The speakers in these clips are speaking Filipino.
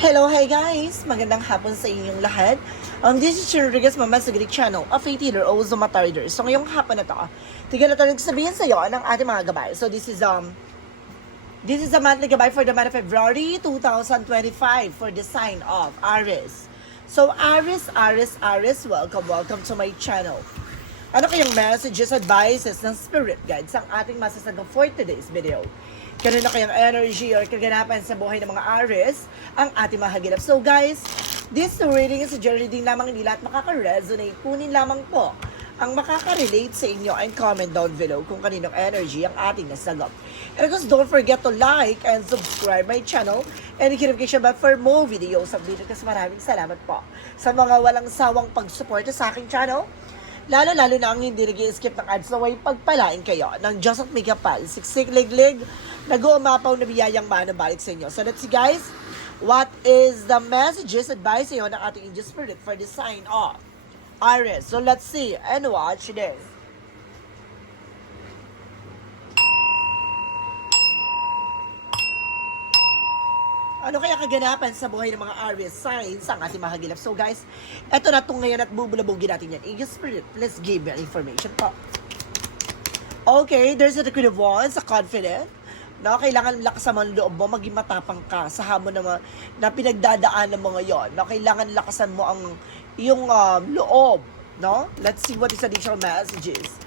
Hello, hi guys! Magandang hapon sa inyong lahat. Um, this is Shir Rodriguez, Mama sa Greek channel a Taylor o Zumatarder. So ngayong hapon na to, tignan na to nagsabihin sa iyo ng ating mga gabay. So this is um This is the monthly gabay for the month of February 2025 for the sign of Aries. So Aries, Aries, Aries, welcome, welcome to my channel. Ano kayong messages, advices ng spirit guides ang ating masasagot for today's video? Ganun na kayang energy or kaganapan sa buhay ng mga Aries ang ating mahagilap. So guys, this reading is a journey reading lamang hindi lahat makaka-resonate. Kunin lamang po ang makaka-relate sa inyo and comment down below kung kaninong energy ang ating nasagot. And of course, don't forget to like and subscribe my channel and hit notification bell for more videos updated kasi maraming salamat po sa mga walang sawang pag-suporta sa aking channel. Lalo-lalo na ang hindi nag skip ng ads na way pagpalain kayo ng Diyos at may kapal, siksik liglig, nag-uumapaw na biyayang mano balik sa inyo. So let's see guys, what is the messages advice sa iyo ng ating angel spirit for the sign of Aries. So let's see and watch this. Ano kaya kaganapan sa buhay ng mga Aries signs ang ating mahagilap? So guys, eto na itong ngayon at bubulabugin natin yan. Angel Spirit, let's give information po. Okay, there's a Queen of Wands, a confident. No, kailangan lakasan mo ang loob mo, maging matapang ka sa hamon na, mga- na pinagdadaanan mo ngayon. No, kailangan lakasan mo ang yung um, loob. No? Let's see what is additional messages.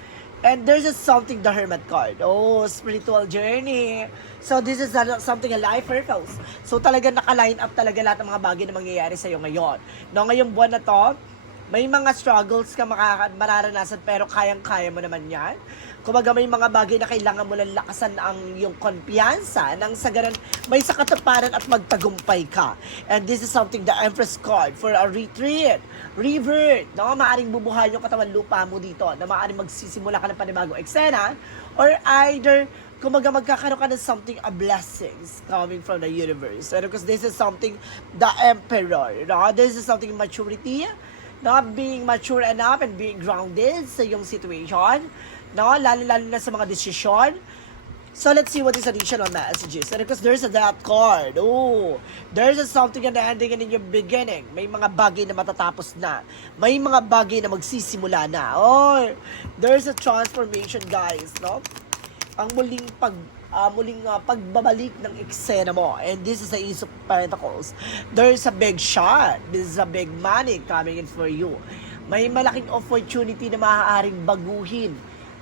And there's just something, the Hermit card. Oh, spiritual journey. So this is something, a life purpose. So talaga naka-line up talaga lahat ng mga bagay na mangyayari sa'yo ngayon. No, ngayong buwan na to, may mga struggles ka makaka- mararanasan pero kayang-kaya mo naman yan. Kumbaga may mga bagay na kailangan mo lang lakasan ang yung kumpiyansa nang sa ganun may sakatuparan at magtagumpay ka. And this is something the Empress card for a retreat, revert, no? Maaring bubuhay yung katawan lupa mo dito na maaring magsisimula ka ng panibagong eksena or either kumaga magkakaroon ka ng something, a blessings coming from the universe. And because this is something, the emperor, no? This is something maturity, not being mature enough and being grounded sa iyong situation, no? Lalo-lalo na sa mga desisyon. So let's see what is additional messages. And because there's a that card. Oh, there's a something in the ending and in your beginning. May mga bagay na matatapos na. May mga bagay na magsisimula na. Oh, there's a transformation, guys, no? Ang muling pag ah, muling ah, pagbabalik ng eksena mo. And this is the Ace of Pentacles. There's a big shot. This is a big money coming in for you. May malaking opportunity na maaaring baguhin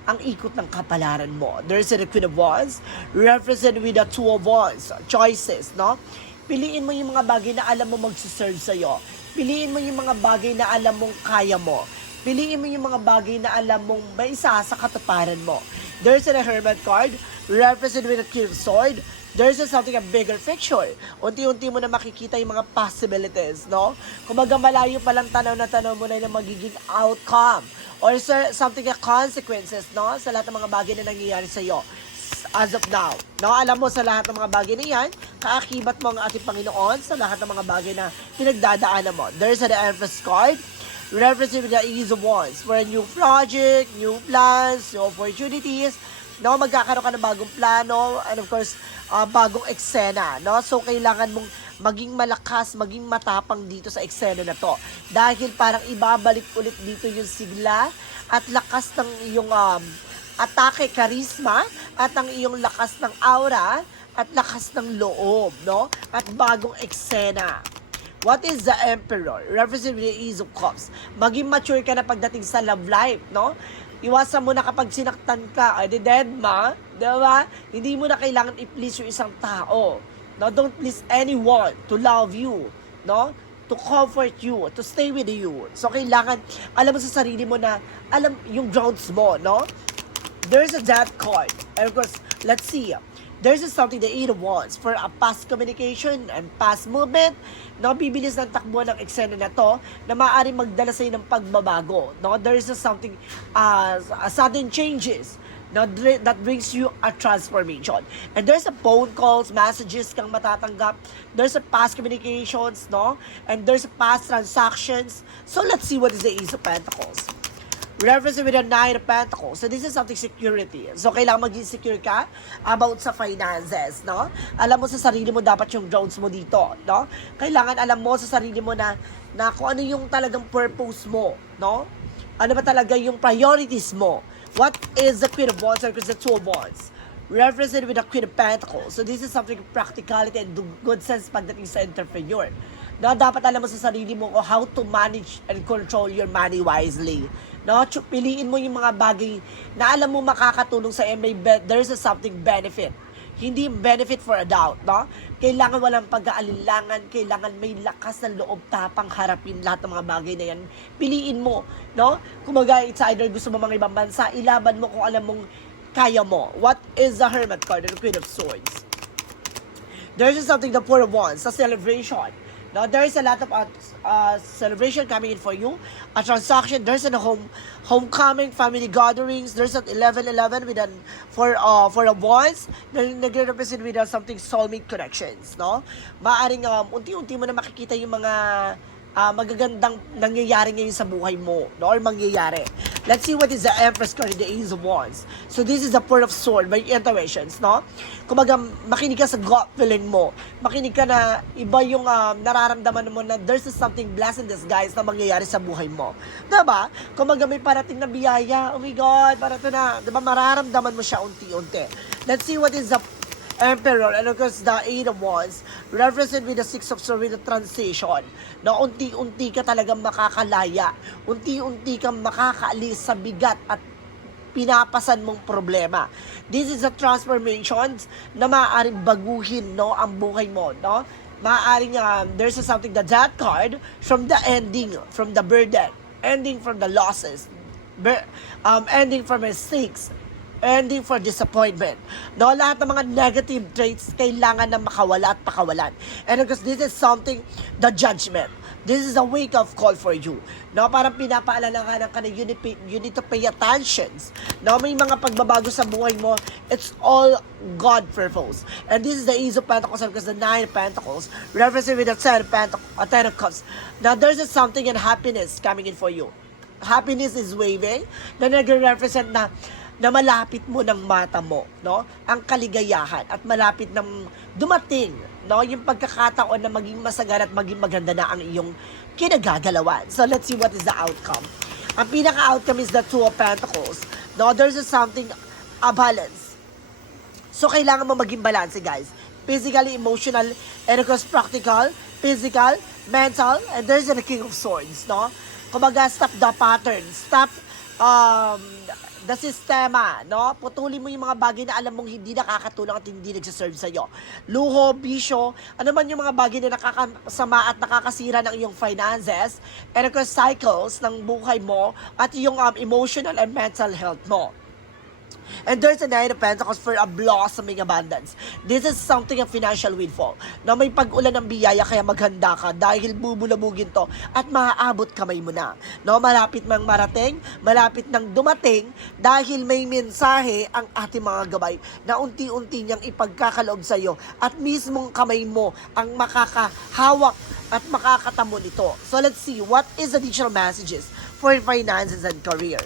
ang ikot ng kapalaran mo. There's a Queen of Wands, represented with the Two of Wands, choices, no? Piliin mo yung mga bagay na alam mo magsiserve sa'yo. Piliin mo yung mga bagay na alam mong kaya mo. Piliin mo yung mga bagay na alam mong may isa sa katuparan mo. There's a Hermit card, represented with a King of Sword. There's a something a bigger picture. Unti-unti mo na makikita yung mga possibilities, no? Kumaga malayo pa lang tanaw na tanaw mo na yung magiging outcome or something na consequences, no? Sa lahat ng mga bagay na nangyayari sa iyo as of now. No, alam mo sa lahat ng mga bagay na yan, kaakibat mo ang ating Panginoon sa lahat ng mga bagay na pinagdadaanan mo. There's an Empress card, representing the ease of wands for a new project, new plans, new opportunities, no, magkakaroon ka ng bagong plano, and of course, ah, bagong eksena, no? So, kailangan mong maging malakas, maging matapang dito sa eksena na to. Dahil parang ibabalik ulit dito yung sigla at lakas ng iyong um, atake, charisma, at ang iyong lakas ng aura, at lakas ng loob, no? At bagong eksena. What is the Emperor? Representing the Ace of Cups. Maging mature ka na pagdating sa love life, no? Iwasan mo na kapag sinaktan ka, ay di dead ma, di ba? Hindi mo na kailangan i-please yung isang tao. No, don't please anyone to love you, no? To comfort you, to stay with you. So kailangan alam mo sa sarili mo na alam yung grounds mo, no? There's a that card. And of course, let's see. There's something the eight of wands for a past communication and past movement. No, bibilis ng takbo ng eksena na to na maaaring magdala sa'yo ng pagbabago. No, there just something, uh, sudden changes no, dr- that brings you a transformation. And there's a phone calls, messages kang matatanggap. There's a past communications, no? And there's a past transactions. So let's see what is the Ace of Pentacles Reference with a Nine of Pentacles. So this is something security. So kailangan maging secure ka about sa finances, no? Alam mo sa sarili mo dapat yung grounds mo dito, no? Kailangan alam mo sa sarili mo na, na kung ano yung talagang purpose mo, no? Ano ba talaga yung priorities mo? What is the Queen of Wands or the Two of Wands? represented with the Queen of Pentacles. So this is something practicality and good sense pagdating sa entrepreneur. Na dapat alam mo sa sarili mo how to manage and control your money wisely. No, piliin mo yung mga bagay na alam mo makakatulong sa be- there's a something benefit. Hindi benefit for a doubt, no? Kailangan walang pag-aalinlangan, kailangan may lakas ng loob tapang harapin lahat ng mga bagay na yan. Piliin mo, no? Kumaga, it's either gusto mo mga ibang bansa, ilaban mo kung alam mong kaya mo. What is the Hermit card and the Queen of Swords? There's just something the Four of Wands, a celebration. Now, there is a lot of uh, uh, celebration coming in for you. A transaction, there's a home homecoming, family gatherings. There's an 11-11 with an for uh, for a wands na nagre-represent with uh, something soulmate connections, no? Maaring um, unti-unti mo na makikita yung mga ah, magagandang nangyayari ngayon sa buhay mo, no? Or mangyayari. Let's see what is the Empress card the Ace of Wands. So this is the Four of Swords by intuitions, no? Kumaga, makinig ka sa gut feeling mo. Makinig ka na iba yung um, nararamdaman mo na there's something blessed in disguise na mangyayari sa buhay mo. Diba? Kumaga may parating na biyaya. Oh my God, parating na. Diba? Mararamdaman mo siya unti-unti. Let's see what is the Emperor, course, the Eight of Wands, represented with the Six of the transition, na unti-unti ka talagang makakalaya, unti-unti kang makakaalis sa bigat at pinapasan mong problema. This is a transformation na maaaring baguhin no, ang buhay mo. No? Maaaring um, there's a something, the death card, from the ending, from the burden, ending from the losses, um, ending from mistakes, ending for disappointment. No, lahat ng mga negative traits kailangan na makawala at pakawalan. And because this is something, the judgment. This is a wake-up call for you. No, parang pinapaalala ka ng ka na you you need to pay attention. No, may mga pagbabago sa buhay mo. It's all God purpose. And this is the Ace of Pentacles because the Nine Pentacles represented with the Ten of Pentacles, uh, Ten of Cups. Now, there's something in happiness coming in for you happiness is waving na nagre-represent na na malapit mo ng mata mo, no? Ang kaligayahan at malapit ng dumating, no? Yung pagkakataon na maging masagan at maging maganda na ang iyong kinagagalawan. So let's see what is the outcome. Ang pinaka-outcome is the Two of Pentacles. No, there's a something a balance. So, kailangan mo maging balance, guys. Physically, emotional, and of course, practical, physical, mental, and there's the King of Swords, no? Kumbaga, stop the pattern. Stop um, the sistema, no? Putulin mo yung mga bagay na alam mong hindi nakakatulong at hindi nagsaserve sa'yo. Luho, bisyo, ano man yung mga bagay na nakakasama at nakakasira ng iyong finances, and cycles ng buhay mo at yung um, emotional and mental health mo. And there's a Nine of Pentacles for a blossoming abundance. This is something of financial windfall. Na may pag-ulan ng biyaya kaya maghanda ka dahil bubulabugin to at maaabot kamay mo na. No, malapit mang marating, malapit nang dumating dahil may mensahe ang ating mga gabay na unti-unti niyang ipagkakaloob sa iyo at mismong kamay mo ang makakahawak at makakatamo nito. So let's see, what is the digital messages for finances and career?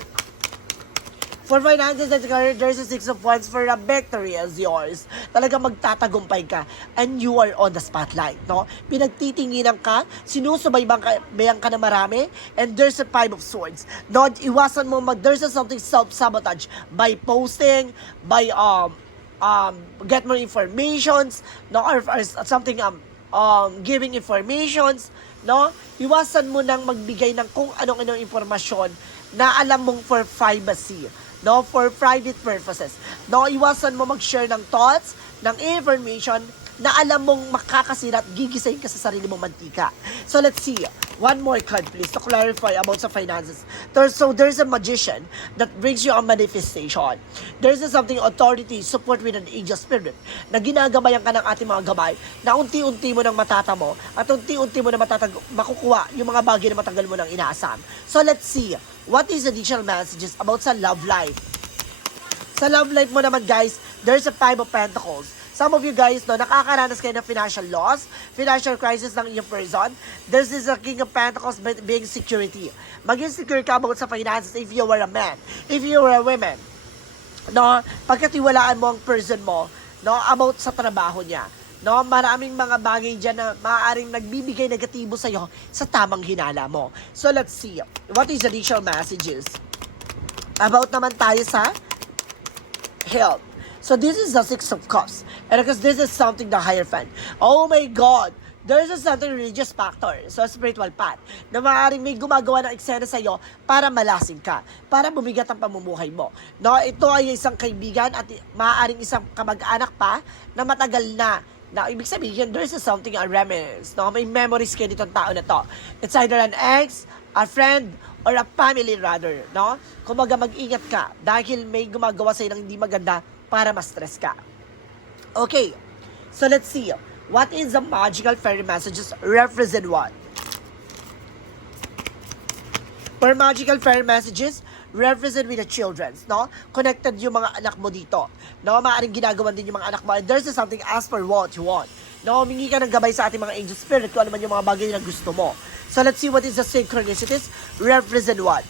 For finances and career, there's a six of wands for a victory as yours. Talaga magtatagumpay ka and you are on the spotlight, no? Pinagtitinginan ka, sinusubayban ka, bayan ka na marami, and there's a five of swords. No, iwasan mo mag, there's a something self-sabotage by posting, by um, um, get more informations, no, or, or something um, um, giving informations, no? Iwasan mo nang magbigay ng kung anong-anong informasyon na alam mong for privacy, no? For private purposes. No, iwasan mo mag-share ng thoughts, ng information na alam mong makakasira at gigisayin ka sa sarili mong mantika. So let's see. One more card please to clarify about sa finances. There, so there's a magician that brings you a manifestation. There's a something authority, support with an angel spirit na ginagabayan ka ng ating mga gabay na unti-unti mo nang matatamo at unti-unti mo na matatag makukuha yung mga bagay na matagal mo nang inaasam. So let's see. What is the additional messages about sa love life? Sa love life mo naman guys, there's a five of pentacles. Some of you guys, no, nakakaranas kayo ng financial loss, financial crisis ng iyong person. This is a King of Pentacles being security. Maging secure ka about sa finances if you were a man, if you were a woman. No, pagkatiwalaan mo ang person mo, no, about sa trabaho niya. No, maraming mga bagay dyan na maaaring nagbibigay negatibo sa'yo sa tamang hinala mo. So, let's see. What is additional messages? About naman tayo sa health. So this is the Six of Cups. And because this is something the higher fan. Oh my God! There is a certain religious factor, so spiritual path, na maaaring may gumagawa ng eksena sa'yo para malasing ka, para bumigat ang pamumuhay mo. No, ito ay isang kaibigan at maaaring isang kamag-anak pa na matagal na na ibig sabihin, there is a something, a reminiscence, no? May memories kayo nitong tao na to. It's either an ex, a friend, or a family rather, no? Kumaga mag-ingat ka dahil may gumagawa sa'yo ng hindi maganda para ma-stress ka. Okay, so let's see. What is the magical fairy messages represent what? For magical fairy messages, represent with the children's, no? Connected yung mga anak mo dito. No, maaaring ginagawan din yung mga anak mo. And there's something, ask for what you want. No, humingi ka ng gabay sa ating mga angel spirit kung ano man yung mga bagay na gusto mo. So let's see what is the synchronicities. Represent what?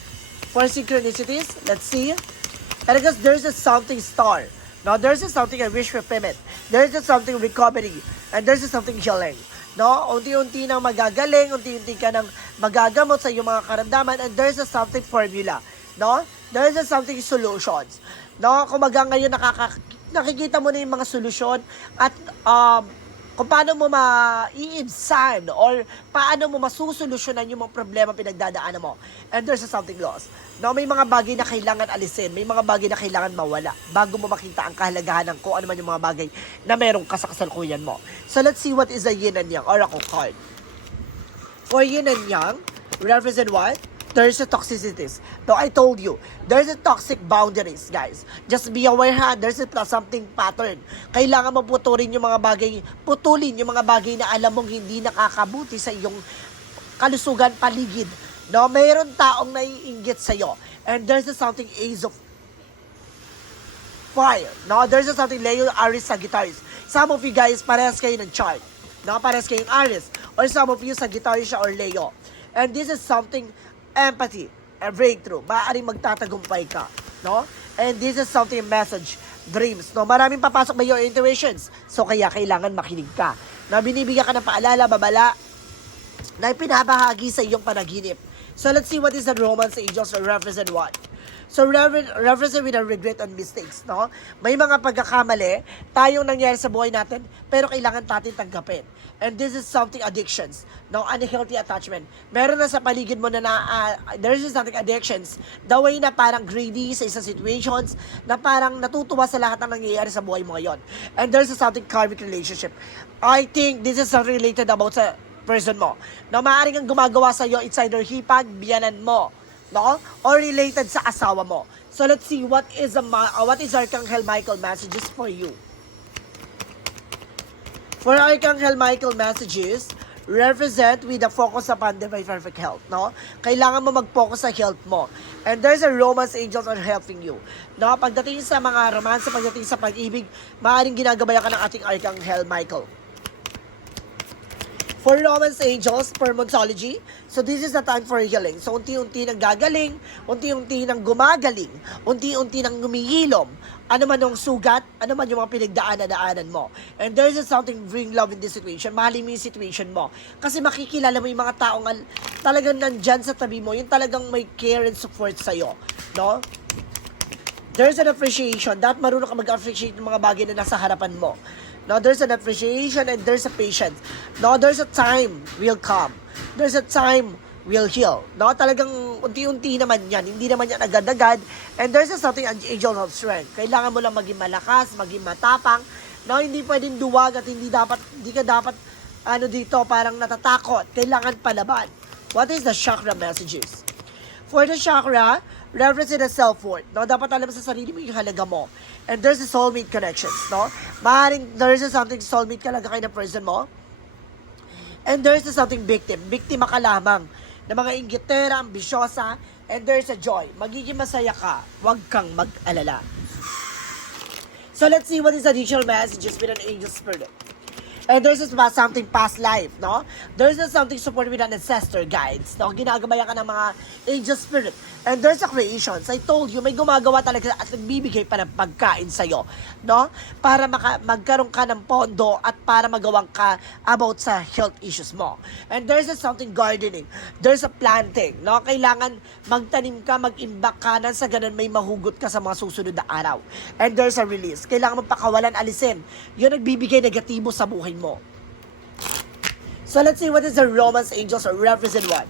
For synchronicities, let's see. And because there's a something star. No, there's a something a wish fulfillment. There's a something recovery. And there's a something healing. No, unti-unti nang magagaling, unti-unti ka nang magagamot sa iyong mga karamdaman, and there's a something formula. No? There's a something solutions. No, kumaga ngayon nakaka nakikita mo na yung mga solusyon at um, kung paano mo ma-i-insan or paano mo masusolusyonan yung mga problema pinagdadaanan mo. And there's a something lost. No, may mga bagay na kailangan alisin, may mga bagay na kailangan mawala bago mo makita ang kahalagahan ng kung ano man yung mga bagay na merong kasakasalukuyan mo. So let's see what is the yin and yang oracle card. For yin and yang, represent what? There's a toxicities. So I told you, there's a toxic boundaries, guys. Just be aware ha, there's a something pattern. Kailangan mo putulin yung mga bagay, putulin yung mga bagay na alam mong hindi nakakabuti sa iyong kalusugan paligid. No, mayroon taong naiinggit sa iyo. And there's a something ace of fire. No, there's a something Leo Aries Sagittarius. Some of you guys parehas kayo ng chart. No, parehas kayong Aries. Or some of you Sagittarius or Leo. And this is something empathy, a breakthrough. Maaaring magtatagumpay ka. No? And this is something message, dreams. No? Maraming papasok ba your intuitions? So kaya kailangan makinig ka. Na binibigyan ka ng paalala, babala, na pinabahagi sa iyong panaginip. So let's see what is the romance angels represent what. So rever- represent with a regret and mistakes, no? May mga pagkakamali tayong nangyari sa buhay natin, pero kailangan natin tanggapin. And this is something addictions, no? Unhealthy attachment. Meron na sa paligid mo na, na uh, there is something addictions. The way na parang greedy sa isang situations, na parang natutuwa sa lahat ng nangyayari sa buhay mo ngayon. And there's something karmic relationship. I think this is something related about sa person mo. Na maaaring ang gumagawa sa iyo, it's either hipag, biyanan mo, no? Or related sa asawa mo. So let's see what is a uh, what is Archangel Michael messages for you. For Archangel Michael messages, represent with a focus upon divine perfect health, no? Kailangan mo mag-focus sa health mo. And there's a romance angels are helping you. No, pagdating sa mga romance, pagdating sa pag-ibig, maaaring ginagabayan ka ng ating Archangel Michael for romance angels, for Monsology. So this is the time for healing. So unti-unti nang gagaling, unti-unti nang gumagaling, unti-unti nang gumihilom. Ano man yung sugat, ano man yung mga pinagdaanan-daanan mo. And there's something bring love in this situation. Mahalin mo yung situation mo. Kasi makikilala mo yung mga taong al- talagang nandyan sa tabi mo, yung talagang may care and support sa'yo. No? there's an appreciation. Dapat marunong ka mag-appreciate ng mga bagay na nasa harapan mo. No, there's an appreciation and there's a patience. No, there's a time will come. There's a time will heal. No, talagang unti-unti naman yan. Hindi naman yan agad-agad. And there's a something an angel of strength. Kailangan mo lang maging malakas, maging matapang. No, hindi pwedeng duwag at hindi dapat, hindi ka dapat, ano dito, parang natatakot. Kailangan palaban. What is the chakra messages? For the chakra, represent a self-worth. No? Dapat alam sa sarili mo yung halaga mo. And there's a soulmate connections. No? Maaaring there's a something soulmate talaga kayo na person mo. And there's a something victim. Biktima ka lamang ng mga inggitera, ambisyosa, and there's a joy. Magiging masaya ka. Huwag kang mag-alala. So let's see what is additional messages with an angel spirit. And there's just about something past life, no? There's just something supported with an ancestor guides, no? Ginagabayan ka ng mga angel spirit. And there's a creations. I told you, may gumagawa talaga at nagbibigay pa ng pagkain sa'yo, no? Para maka, magkaroon ka ng pondo at para magawang ka about sa health issues mo. And there's just something gardening. There's a planting, no? Kailangan magtanim ka, mag-imbak ka nang sa ganun may mahugot ka sa mga susunod na araw. And there's a release. Kailangan magpakawalan, alisin. Yun nagbibigay negatibo sa buhay mo. So let's see what is the Romance Angels represent what?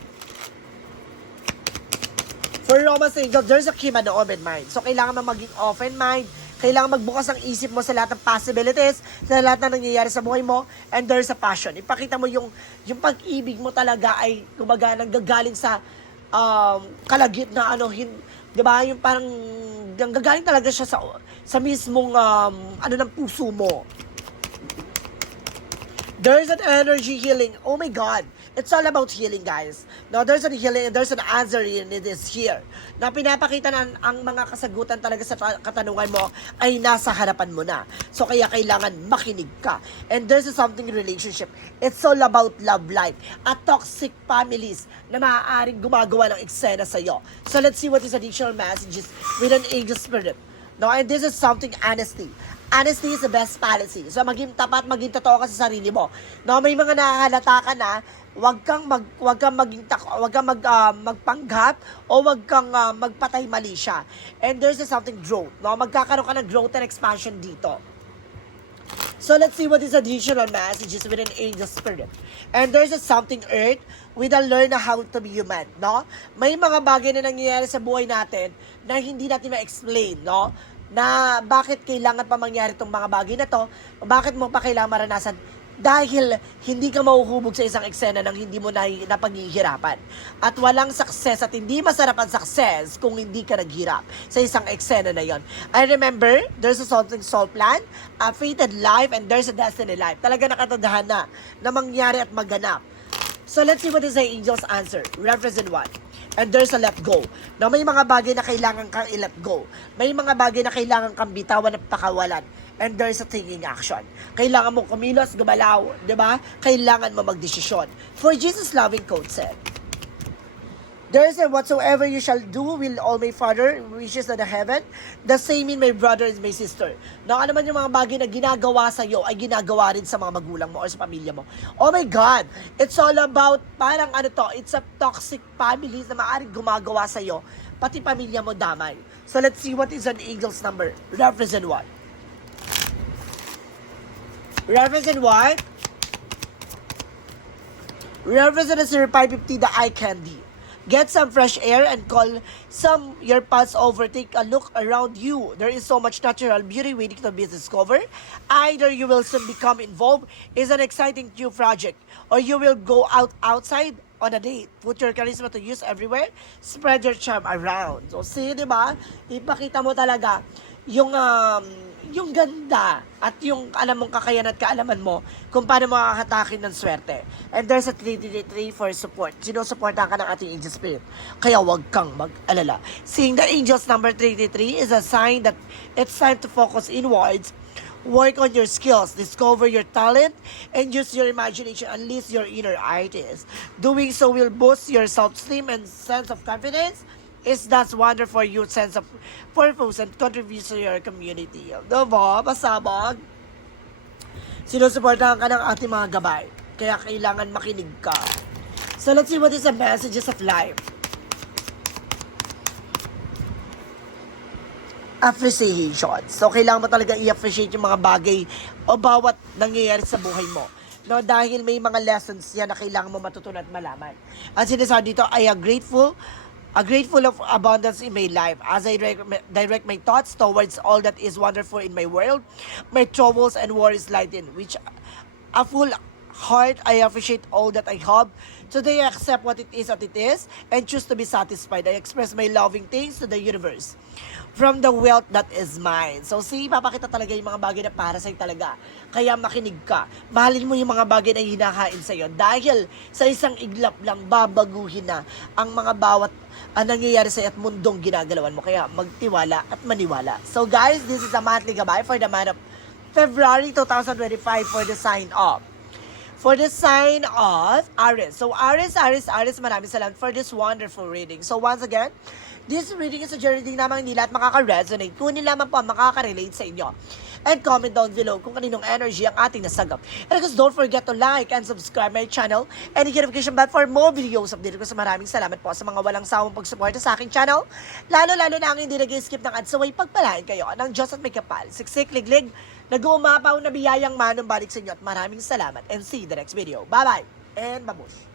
For Romance Angels, there's a kima na open mind. So kailangan mo maging open mind, kailangan magbukas ang isip mo sa lahat ng possibilities, sa lahat ng nangyayari sa buhay mo, and there's a passion. Ipakita mo yung, yung pag-ibig mo talaga ay kumaga nanggagaling sa um, kalagit na ano, hin, di ba, yung parang nanggagaling talaga siya sa, sa mismong um, ano ng puso mo. There's an energy healing. Oh my God. It's all about healing, guys. No, there's an healing and there's an answer in it is here. Na pinapakita na ang mga kasagutan talaga sa ta- katanungan mo ay nasa harapan mo na. So, kaya kailangan makinig ka. And there's something relationship. It's all about love life. At toxic families na maaaring gumagawa ng eksena sa'yo. So, let's see what is additional messages with an angel spirit. No, and this is something honesty. Honesty is the best policy. So maging tapat, maging totoo ka sa sarili mo. No, may mga nakahalata ka na, wag kang mag wag kang maging wag kang mag ah, magpanggap o wag kang ah, magpatay mali siya. And there's something growth, no? Magkakaroon ka ng growth and expansion dito. So let's see what is additional messages with an angel spirit. And there's a something earth with a learn how to be human, no? May mga bagay na nangyayari sa buhay natin na hindi natin ma-explain, no? Na bakit kailangan pa mangyari itong mga bagay na to, bakit mo pa kailangan maranasan dahil hindi ka mahuhubog sa isang eksena nang hindi mo na napaghihirapan. At walang success at hindi masarap ang success kung hindi ka naghirap sa isang eksena na yon. I remember, there's a something soul plan, a fated life, and there's a destiny life. Talaga nakatadahan na na mangyari at maganap. So let's see what is the angel's answer. Represent what? And there's a let go. Na may mga bagay na kailangan kang i-let go. May mga bagay na kailangan kang bitawan at pakawalan. And there's a taking action. Kailangan mo kumilos, gumalaw, di ba? Kailangan mo magdesisyon. For Jesus' loving quote said, There is whatsoever you shall do will all my Father wishes in the heaven, the same in my brother and my sister. Na ano man yung mga bagay na ginagawa sa iyo ay ginagawa rin sa mga magulang mo or sa pamilya mo. Oh my God! It's all about, parang ano to, it's a toxic families na maaaring gumagawa sa iyo, pati pamilya mo damay. So let's see what is an angel's number. Represent what? Represent what? Represent as 550 the eye candy. Get some fresh air and call some your pals over. Take a look around you. There is so much natural beauty waiting to be discovered. Either you will soon become involved in an exciting new project or you will go out outside on a date. Put your charisma to use everywhere. Spread your charm around. So, see, di ba? Ipakita mo talaga yung um, yung ganda at yung alam mong kakayanan at kaalaman mo kung paano makakatakin ng swerte. And there's a 333 for support. Sinusuportahan ka ng ating angel spirit. Kaya wag kang mag-alala. Seeing the angels number 333 is a sign that it's time to focus inwards Work on your skills, discover your talent, and use your imagination, unleash your inner artist. Doing so will boost your self-esteem and sense of confidence. Is that's wonderful your sense of purpose and contribution to your community. Diba? Pasabog. Sinusuportahan ka ng ating mga gabay. Kaya kailangan makinig ka. So let's see what is the messages of life. appreciation. So, kailangan mo talaga i-appreciate yung mga bagay o bawat nangyayari sa buhay mo. No, dahil may mga lessons yan na kailangan mo matutunan at malaman. At sinasabi dito, I am grateful, a grateful of abundance in my life as I direct, my thoughts towards all that is wonderful in my world. My troubles and worries lighten, which a full heart, I appreciate all that I have. Today, I accept what it is what it is and choose to be satisfied. I express my loving things to the universe from the wealth that is mine. So, see, papakita talaga yung mga bagay na para sa'yo talaga. Kaya makinig ka. Mahalin mo yung mga bagay na hinakain sa'yo. Dahil sa isang iglap lang, babaguhin na ang mga bawat ang nangyayari sa'yo at mundong ginagalawan mo. Kaya magtiwala at maniwala. So, guys, this is a monthly gabay for the month of February 2025 for the sign off for the sign of Aries. So Aries, Aries, Aries, maraming salamat for this wonderful reading. So once again, this reading is a journey din naman hindi lahat makaka-resonate. Kunin lamang po ang makaka-relate sa inyo. And comment down below kung kaninong energy ang ating nasagap. And of don't forget to like and subscribe my channel and hit notification bell for more videos update ko sa maraming salamat po sa mga walang sawang pagsuporta sa aking channel. Lalo-lalo na ang hindi nag-skip ng ads, so ay pagpalain kayo ng Diyos at may kapal. Siksik, liglig, nag-uumapaw na biyayang manong balik sa inyo at maraming salamat and see you the next video. Bye-bye and babush!